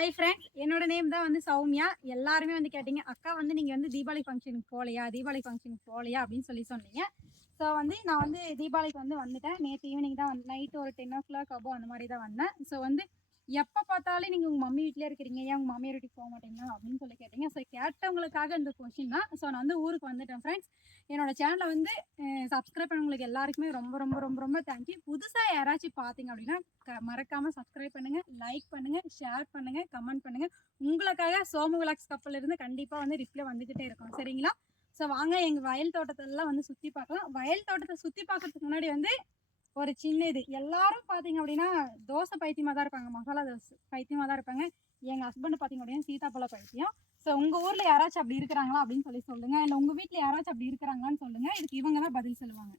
Hi friends, என்னோட name தான் வந்து சௌமியா. எல்லாருமே வந்து கேட்டீங்க, அக்கா வந்து நீங்க வந்து தீபாவளி ஃபங்க்ஷனுக்கு போகலையா அப்படின்னு சொன்னீங்க. ஸோ வந்து நான் வந்து தீபாவளிக்கு வந்து வந்துட்டேன். நேற்று ஈவினிங் தான் நைட் ஒரு 10:00 அபோவ் அந்த மாதிரி தான் வந்தேன். ஸோ வந்து எப்போ பார்த்தாலும் நீங்கள் உங்கள் மம்மி வீட்டிலே இருக்கிறீங்க, ஏன் உங்கள் மாமியார் வீட்டுக்கு போக மாட்டீங்களா அப்படின்னு சொல்லி கேட்டீங்க. ஸோ கேட்டவங்களுக்காக இந்த கொஷின் தான். ஸோ நான் வந்து ஊருக்கு வந்துட்டேன் ஃப்ரெண்ட்ஸ். என்னோட சேனலை வந்து சப்ஸ்கிரைப் பண்ணவங்களுக்கு எல்லாருக்குமே ரொம்ப ரொம்ப ரொம்ப ரொம்ப தேங்க்யூ. புதுசாக யாராச்சும் பார்த்தீங்க அப்படின்னா மறக்காமல் சப்ஸ்கிரைப் பண்ணுங்கள், லைக் பண்ணுங்கள், ஷேர் பண்ணுங்கள், கமெண்ட் பண்ணுங்கள். உங்களுக்காக சோமு விலாக்ஸ் கப்பல் இருந்து கண்டிப்பாக வந்து ரிப்ளை வந்துக்கிட்டே இருக்கும், சரிங்களா? ஸோ வாங்க எங்கள் வயல் தோட்டத்தெல்லாம் வந்து சுற்றி பார்க்கலாம். வயல் தோட்டத்தை சுற்றி பார்க்கறதுக்கு முன்னாடி வந்து ஒரு சின்ன இது, எல்லாரும் பார்த்தீங்க அப்படின்னா தோசை பைத்தியமாக தான் இருப்பாங்க, மசாலா தோசை பைத்தியமாக தான் இருப்பாங்க. எங்கள் ஹஸ்பண்ட் பார்த்தீங்க அப்படின்னா சீதாப்பழ பைத்தியம். ஸோ உங்கள் ஊரில் யாராச்சும் அப்படி இருக்கிறாங்களா அப்படின்னு சொல்லி சொல்லுங்கள், இல்லை உங்கள் வீட்டில் யாராச்சும் அப்படி இருக்கிறாங்களான்னு சொல்லுங்கள். இதுக்கு இவங்க தான் பதில் சொல்லுவாங்க.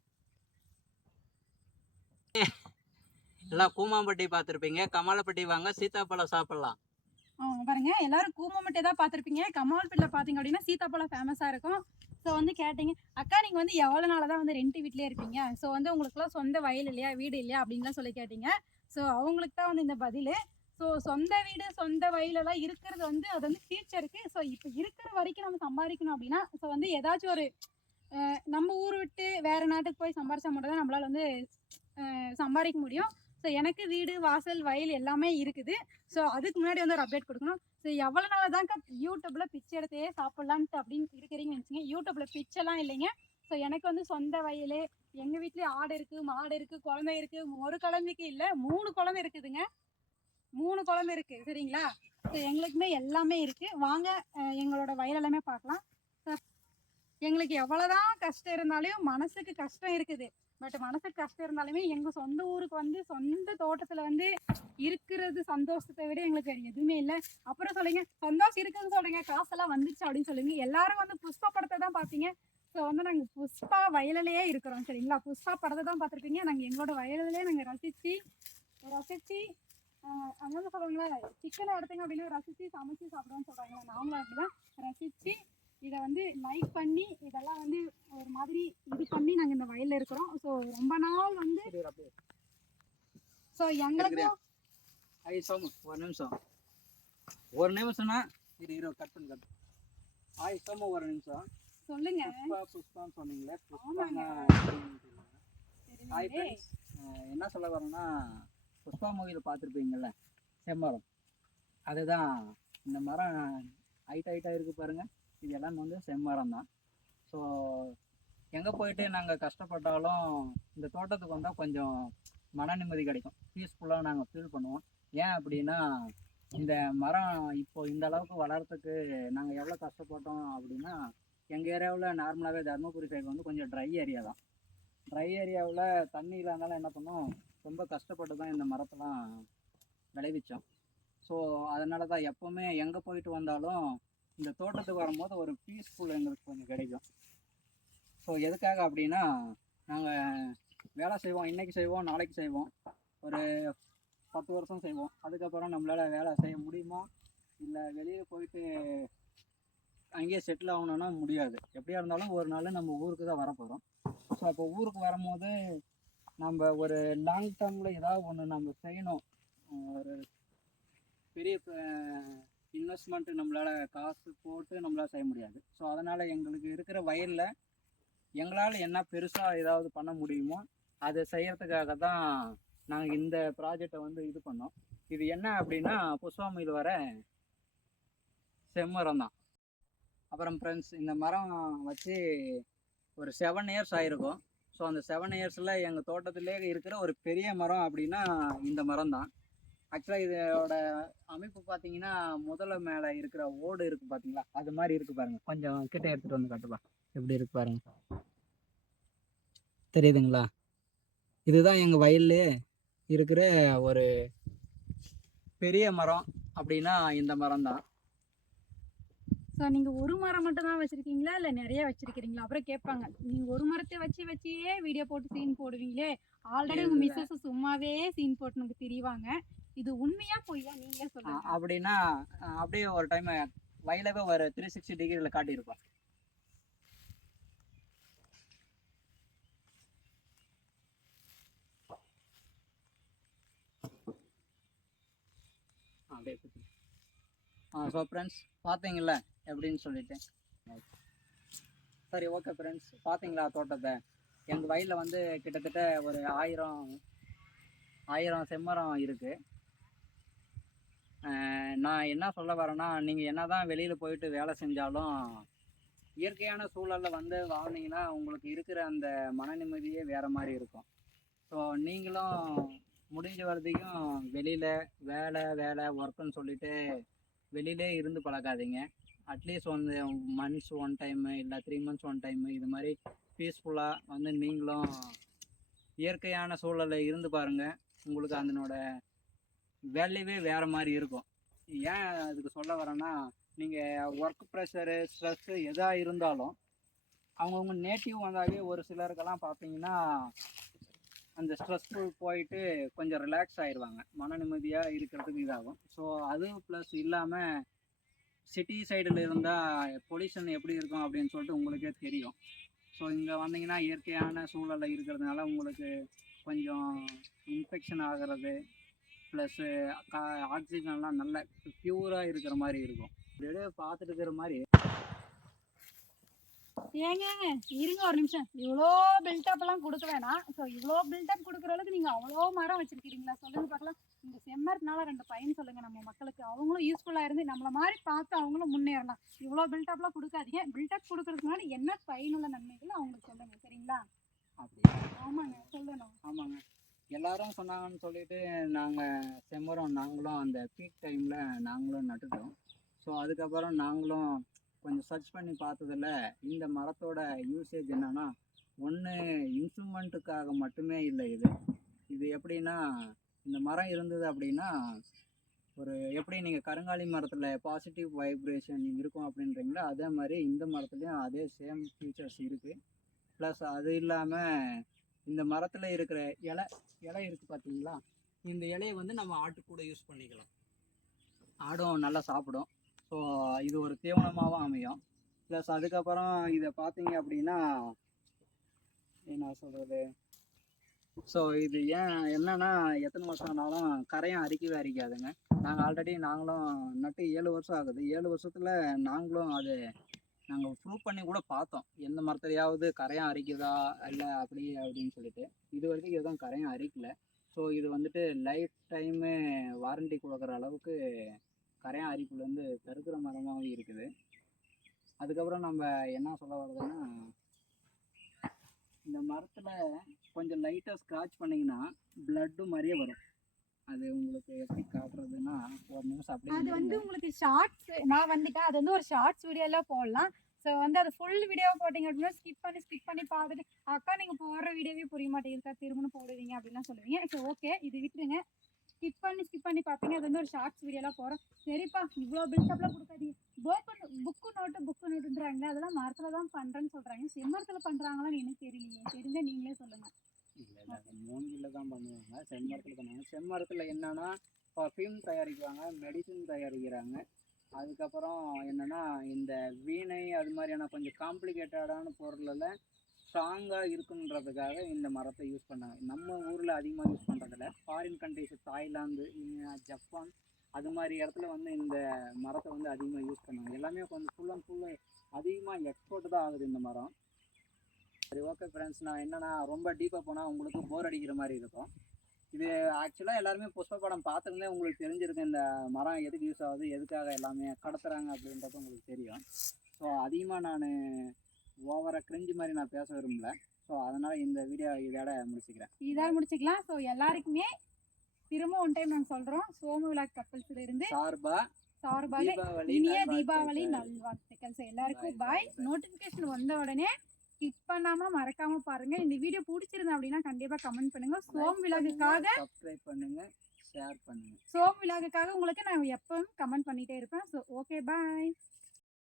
எல்லாம் கூமாம்பட்டி பார்த்துருப்பீங்க, கமாலப்பட்டி வாங்க சீதாப்பழம் சாப்பிடலாம். பாருங்க, எல்லாரும் கூமாம்பட்டி தான் பார்த்துருப்பீங்க. கமால்பட்டியில் பார்த்தீங்க அப்படின்னா சீதாப்பழம் ஃபேமஸாக இருக்கும். ஸோ வந்து கேட்டீங்க, அக்கா நீங்கள் வந்து எவ்வளோ நாளாக தான் வந்து ரெண்ட் வீட்டிலே இருப்பீங்க, ஸோ வந்து உங்களுக்குலாம் சொந்த வயல் இல்லையா, வீடு இல்லையா அப்படின்லாம் சொல்லி கேட்டீங்க. ஸோ அவங்களுக்கு தான் வந்து இந்த பதில். ஸோ சொந்த வீடு சொந்த வயலெல்லாம் இருக்கிறது வந்து அது வந்து ஃபியூச்சருக்கு. ஸோ இப்போ இருக்கிற வரைக்கும் நம்ம சம்பாதிக்கணும் அப்படின்னா ஸோ வந்து ஏதாச்சும் ஒரு நம்ம ஊர் விட்டு வேறு நாட்டுக்கு போய் சம்பாரிச்சா மட்டும் தான் நம்மளால் வந்து சம்பாதிக்க முடியும். ஸோ எனக்கு வீடு வாசல் வயல் எல்லாமே இருக்குது. ஸோ அதுக்கு முன்னாடி வந்து ஒரு அப்டேட் கொடுக்கணும். ஸோ எவ்வளோ நாள் தான்க்கா யூடியூப்பில் பிச்சை எடுத்தே சாப்பிட்லான்ட்டு அப்படின்னு இருக்கிறீங்கன்னு நினச்சிங்க. யூடியூப்பில் பிச்சைலாம் இல்லைங்க. ஸோ எனக்கு வந்து சொந்த வயல், எங்கள் வீட்லேயே ஆடு இருக்குது, மாடு இருக்குது, குழந்தை இருக்குது. ஒரு குழந்தைக்கு இல்லை 3 குழந்தை இருக்குதுங்க. 3 குழந்தை இருக்குது, சரிங்களா? ஸோ எங்களுக்குமே எல்லாமே இருக்குது. வாங்க எங்களோட வயல் எல்லாமே பார்க்கலாம். எங்களுக்கு எவ்வளோதான் கஷ்டம் இருந்தாலும் மனசுக்கு கஷ்டம் இருக்குது. பட் மனசுக்கு கஷ்டம் இருந்தாலுமே எங்கள் சொந்த ஊருக்கு வந்து சொந்த தோட்டத்தில் வந்து இருக்கிறது சந்தோஷத்தை விட எங்களுக்கு எதுவுமே இல்லை. அப்புறம் சொல்லுங்க, சந்தோஷம் இருக்குதுன்னு சொல்லுங்க, காசெல்லாம் வந்துச்சு அப்படின்னு சொல்லுங்க. எல்லாரும் வந்து புஷ்பா படத்தை தான் பார்த்தீங்க. ஸோ வந்து நாங்கள் புஷ்பா வயலிலேயே இருக்கிறோம், சரிங்களா? புஷ்பா படத்தை தான் பார்த்துருப்பீங்க. நாங்கள் எங்களோட வயலிலே நாங்கள் ரசித்து அங்கே சொல்லுவாங்களே, சிக்கனை எடுத்தீங்க அப்படின்னா ரசித்து சமைச்சு சாப்பிடுவோம்னு சொல்கிறாங்களா, நாங்களும் அப்படிதான் ரசித்து இதை வந்து லைக் பண்ணி இதெல்லாம் வந்து ஒரு மாதிரி இது பண்ணி நாங்கள் இந்த வயலில் இருக்கிறோம். ஸோ ரொம்ப நாள் வந்து ஸோ எங்களுக்கும் ஒரு நிமிஷம்னா இது கட் பண்ணி ஒரு நிமிஷம் சொல்லுங்க. புஷ்பான்னு சொன்னீங்களே, என்ன சொல்ல வரேன்னா, புஷ்பா மூவியில் பார்த்துருப்பீங்கள்ல செம்மரம், அதுதான் இந்த மரம் ஹைட்டாக இருக்குது பாருங்கள். இது எல்லாம் வந்து செம்மரம் தான். ஸோ எங்கே போயிட்டு நாங்கள் கஷ்டப்பட்டாலும் இந்த தோட்டத்துக்கு வந்தால் கொஞ்சம் மன நிம்மதி கிடைக்கும், பீஸ்ஃபுல்லாக நாங்கள் ஃபீல் பண்ணுவோம். ஏன் அப்படின்னா, இந்த மரம் இப்போ இந்த அளவுக்கு வளர்கிறதுக்கு நாங்கள் எவ்வளோ கஷ்டப்பட்டோம் அப்படின்னா, எங்கள் ஏரியாவில் நார்மலாகவே தருமபுரி சைடு வந்து கொஞ்சம் ட்ரை ஏரியா தான். ட்ரை ஏரியாவில் தண்ணி இல்லாதனால என்ன பண்ணோம், ரொம்ப கஷ்டப்பட்டு தான் இந்த மரத்தெல்லாம் விளைவிச்சோம். ஸோ அதனால தான் எப்போவுமே எங்கே போயிட்டு வந்தாலும் இந்த தோட்டத்துக்கு வரும்போது ஒரு பீஸ்ஃபுல் எங்களுக்கு கொஞ்சம் கிடைக்கும். ஸோ எதுக்காக அப்படின்னா, நாங்கள் வேலை செய்வோம், இன்றைக்கி செய்வோம், நாளைக்கு செய்வோம், ஒரு 10 வருஷம் செய்வோம். அதுக்கப்புறம் நம்மளால் வேலை செய்ய முடியுமா, இல்லை வெளியில் போயிட்டு அங்கேயே செட்டில் ஆகணுன்னா முடியாது. எப்படியா இருந்தாலும் ஒரு நாள் நம்ம ஊருக்கு தான் வரப்போகிறோம். ஸோ அப்போ ஊருக்கு வரும்போது நம்ம ஒரு லாங் டேர்மில் ஏதாவது ஒன்று நம்ம செய்யணும். ஒரு பெரிய இன்வெஸ்ட்மெண்ட்டு நம்மளால் காசு போட்டு நம்மளால் செய்ய முடியாது. ஸோ அதனால் எங்களுக்கு இருக்கிற வயலில் எங்களால் என்ன பெருசாக ஏதாவது பண்ண முடியுமோ அதை செய்கிறதுக்காக தான் நாங்கள் இந்த ப்ராஜெக்டை வந்து இது பண்ணோம். இது என்ன அப்படின்னா, புஷ்பாமையில் வர செம்மரம் தான். அப்புறம் ஃப்ரெண்ட்ஸ், இந்த மரம் வச்சு ஒரு 7 இயர்ஸ் ஆகிருக்கும். ஸோ அந்த 7 இயர்ஸில் எங்கள் தோட்டத்திலே இருக்கிற ஒரு பெரிய மரம் அப்படின்னா இந்த மரம் தான். ஆக்சுவலாக இதோட அமைப்பு பார்த்தீங்கன்னா, முதல்ல மேலே இருக்கிற ஓடு இருக்குது பார்த்தீங்களா, அது மாதிரி இருக்குது பாருங்கள். கொஞ்சம் கிட்ட எடுத்துகிட்டு வந்து காட்டுப்பா, எப்படி இருக்கு பாருங்க, தெரியுதுங்களா? இதுதான் எங்கள் வயல்லே இருக்கிற ஒரு பெரிய மரம் அப்படின்னா இந்த மரம் தான். ஸோ நீங்கள் ஒரு மரம் மட்டும் தான் வச்சுருக்கீங்களா, இல்லை நிறைய வச்சுருக்கிறீங்களா? அப்புறம் கேட்பாங்க, நீங்கள் ஒரு மரத்தை வச்சியே வீடியோ போட்டு சீன் போடுவீங்களே, ஆல்ரெடி உங்கள் மிஸ்ஸஸ் சும்மாவே சீன் போட்டு நமக்கு தெரிவாங்க. இது உண்மையா பொய்யா நீங்களே சொல்லுங்க. அப்படின்னா அப்படியே ஒரு டைம் வயலவே ஒரு 360 டிகிரியில் காட்டியிருப்போம். அப்படியே ஸோ ஃப்ரெண்ட்ஸ் பார்த்தீங்களா எப்படின்னு சொல்லிட்டு. சரி ஓகே ஃப்ரெண்ட்ஸ், பார்த்தீங்களா தோட்டத்தை? எங்கள் வயலில் வந்து கிட்டத்தட்ட ஒரு 1000 செம்மரம் இருக்குது. நான் என்ன சொல்ல வரேன்னா, நீங்கள் என்ன தான் வெளியில் போயிட்டு வேலை செஞ்சாலும் இயற்கையான சூழலில் வந்து வாழ்ந்தீங்கன்னா உங்களுக்கு இருக்கிற அந்த மன நிம்மதியே வேறு மாதிரி இருக்கும். ஸோ நீங்களும் முடிஞ்ச வரைக்கும் வெளியில் வேலை வேலை ஒர்க்குன்னு சொல்லிட்டு வெளியிலே இருந்து பழக்காதீங்க. அட்லீஸ்ட் வந்து மந்த்ஸ் ஒன் டைமு இல்லை 3 months ஒன் டைமு இது மாதிரி பீஸ்ஃபுல்லாக வந்து நீங்களும் இயற்கையான சூழலில் இருந்து பாருங்கள். உங்களுக்கு அதனோட வேல்யூவே வேறு மாதிரி இருக்கும். ஏன் அதுக்கு சொல்ல வரேன்னா, நீங்கள் ஒர்க் ப்ரெஷரு ஸ்ட்ரெஸ்ஸு எதாக இருந்தாலும் அவங்கவுங்க நேட்டிவ் வந்தாவே ஒரு சிலருக்கெல்லாம் பார்த்தீங்கன்னா அந்த ஸ்ட்ரெஸ்ஃபுல் போயிட்டு கொஞ்சம் ரிலாக்ஸ் ஆயிடுவாங்க, மன நிம்மதியாக இருக்கிறதுக்கு இதாகும். ஸோ அது ப்ளஸ் இல்லாமல் சிட்டி சைடில் இருந்தால் பொல்யூஷன் எப்படி இருக்கும் அப்படின்னு சொல்லிட்டு உங்களுக்கே தெரியும். ஸோ இங்கே வந்தீங்கன்னா இயற்கையான சூழலில் இருக்கிறதுனால உங்களுக்கு கொஞ்சம் இன்ஃபெக்ஷன் ஆகிறது ப்ளஸ்ஸு ஆக்சிஜன்லாம் நல்ல ப்யூராக இருக்கிற மாதிரி இருக்கும். அப்படியே பார்த்துட்டு இருக்கிற மாதிரி. ஏங்க இருங்க ஒரு நிமிஷம், இவ்வளோ பில்டப்லாம் கொடுக்க வேணாம். ஸோ இவ்வளோ பில்டப் கொடுக்குற அளவுக்கு நீங்கள் அவ்வளோ மரம் வச்சுருக்கீங்களா? சொல்லுங்க பார்க்கலாம். இந்த செம்மரத்தினால 2 பயன் சொல்லுங்கள் நம்ம மக்களுக்கு. அவங்களும் யூஸ்ஃபுல்லாக இருந்து நம்மளை மாதிரி பார்த்து அவங்களும் முன்னேறலாம். இவ்வளோ பில்டப்லாம் கொடுக்காதீங்க. பில்டப் கொடுக்கறதுக்கு முன்னாடி என்ன பயனுள்ள நன்மைகள் அவங்களுக்கு சொல்லுங்கள், சரிங்களா? அப்படி ஆமாங்க, சொல்லணும். ஆமாங்க, எல்லாரும் சொன்னாங்கன்னு சொல்லிட்டு நாங்கள் செம்மரம் நாங்களும் அந்த பீக் டைமில் நாங்களும் நட்டுட்டோம். ஸோ அதுக்கப்புறம் நாங்களும் கொஞ்சம் சர்ச் பண்ணி பார்த்ததில் இந்த மரத்தோட யூசேஜ் என்னன்னா, ஒன்று இன்ஸ்ட்ருமெண்ட்டுக்காக மட்டுமே இல்லை. இது எப்படின்னா, இந்த மரம் இருந்தது அப்படின்னா ஒரு எப்படி நீங்கள் கருங்காலி மரத்தில் பாசிட்டிவ் வைப்ரேஷன் இருக்கும் அப்படின்றீங்களா, அதே மாதிரி இந்த மரத்துலேயும் அதே சேம் ஃபீச்சர்ஸ் இருக்குது. ப்ளஸ் அது இல்லாமல் இந்த மரத்தில் இருக்கிற இலை இருக்குது பார்த்தீங்களா, இந்த இலையை வந்து நம்ம ஆட்டு கூட யூஸ் பண்ணிக்கலாம். ஆடும் நல்லா சாப்பிடும். ஸோ இது ஒரு தீவனமாகவும் அமையும். ப்ளஸ் அதுக்கப்புறம் இதை பார்த்தீங்க அப்படின்னா என்ன சொல்கிறது, ஸோ இது என்னன்னா எத்தனை வருஷம் ஆனாலும் கரையும் அரிக்கவே அரிக்காதுங்க. நாங்களும் நட்டு 7 வருஷம் ஆகுது. 7 வருஷத்தில் நாங்களும் அது நாங்கள் ப்ரூவ் பண்ணி கூட பார்த்தோம், எந்த மரத்துலையாவது கரையான் அரிக்குதா இல்லை அப்படின்னு சொல்லிட்டு. இது வரைக்கும் எதுவும் கரையான் அரிக்கலை. ஸோ இது வந்துட்டு லைஃப் டைமு வாரண்டி கொடுக்குற அளவுக்கு கரையான் அரிப்புலேருந்து தடுக்கிற மரமாகவும் இருக்குது. அதுக்கப்புறம் நம்ம என்ன சொல்ல வர்றதுன்னா, இந்த மரத்தில் கொஞ்சம் லைட்டாக ஸ்க்ராட்ச் பண்ணிங்கன்னா பிளட்டு மாதிரியே வரும். அது உங்களுக்கு எப்படி காட்டுறதுன்னா, ஒரு நிமிஷம் அது அப்படியே வந்து உங்களுக்கு ஷார்ட்ஸ் நான் வந்துட்டேன். அது வந்து ஒரு ஷார்ட்ஸ் வீடியோலாம் போடலாம். ஸோ வந்து அது ஃபுல் வீடியோ போட்டிங்க அப்படின்னா ஸ்கிப் பண்ணி பார்த்துட்டு, அக்கா நீங்கள் போடுற வீடியோவே புரிய மாட்டேங்குதுக்கா, திரும்பவும் போடுவீங்க அப்படின்லாம் சொல்லுவீங்க. ஸோ ஓகே, இது விட்டுருங்க. ஸ்கிப் பண்ணி பார்ப்பீங்க. அது வந்து ஒரு ஷார்ட்ஸ் வீடியோலாம் போகிறோம். சரிப்பா, இவ்வளோ பில்டப்லாம் கொடுக்காதீங்க. புக்கு நோட்டுன்றாங்க, அதெல்லாம் மரத்தில் தான் பண்ணுறேன்னு சொல்கிறாங்க. செம்மரத்தில் பண்ணுறாங்களான்னு எனக்கு தெரியலையே. தெரிஞ்சால் நீங்களே சொல்லுங்கள். இல்லை அது மூங்கிலில் தான் பண்ணுவாங்க, செம்மரத்தில் பண்ணுவாங்க. செம்மரத்தில் என்னென்னா பர்ஃப்யூம் தயாரிக்கிறாங்க, மெடிசின் தயாரிக்கிறாங்க. அதுக்கப்புறம் என்னென்னா இந்த வீணை அது மாதிரியான கொஞ்சம் காம்ப்ளிகேட்டடான பொருளில் ஸ்ட்ராங்காக இருக்குன்றதுக்காக இந்த மரத்தை யூஸ் பண்ணாங்க. நம்ம ஊரில் அதிகமாக யூஸ் பண்ணுறதில்ல. ஃபாரின் கண்ட்ரிஸ் தாய்லாந்து, ஜப்பான் அது மாதிரி இடத்துல வந்து இந்த மரத்தை வந்து அதிகமாக யூஸ் பண்ணாங்க. எல்லாமே கொஞ்சம் ஃபுல் அண்ட் ஃபுல்லு அதிகமாக எக்ஸ்போர்ட் தான் ஆகுது இந்த மரம். சரி ஓகே ஃப்ரெண்ட்ஸ், நான் என்னென்னா ரொம்ப டீப்பாக போனால் உங்களுக்கு போர் அடிக்கிற மாதிரி இருக்கும். இது ஆக்சுவலாக எல்லாருமே புஷ்ப படம் பார்த்துருந்தே உங்களுக்கு தெரிஞ்சிருக்கு, இந்த மரம் எதுக்கு யூஸ் ஆகுது, எதுக்காக எல்லாமே கடத்துறாங்க அப்படின்றது உங்களுக்கு தெரியும். ஸோ அதிகமாக நான் ஓவராக கிரிஞ்சு மாதிரி நான் பேச விரும்பல. ஸோ அதனால் இந்த வீடியோ இதோட முடிச்சுக்கலாம். ஸோ எல்லாருக்குமே திரும்ப ஒன் டைம் நாங்கள் சொல்கிறோம், சோமு விலாக் கப்பல்ஸில் இருந்து சார்பாக இனிய தீபாவளி நல்வாழ்த்துக்கள். ஸோ எல்லாருக்கும் பாய். நோட்டிஃபிகேஷன் வந்த உடனே ஸ்கிப் பண்ணாமல் மறக்காமல் பாருங்கள். இந்த வீடியோ பிடிச்சிருந்தா அப்படின்னா கண்டிப்பாக கமெண்ட் பண்ணுங்கள். சோம் விலாகுக்காக சப்ஸ்கிரைப் பண்ணுங்கள், ஷேர் பண்ணுங்கள். சோம் விலாகுக்காக உங்களுக்கு நான் எப்பவும் கமெண்ட் பண்ணிகிட்டே இருப்பேன். ஸோ ஓகே, பாய்.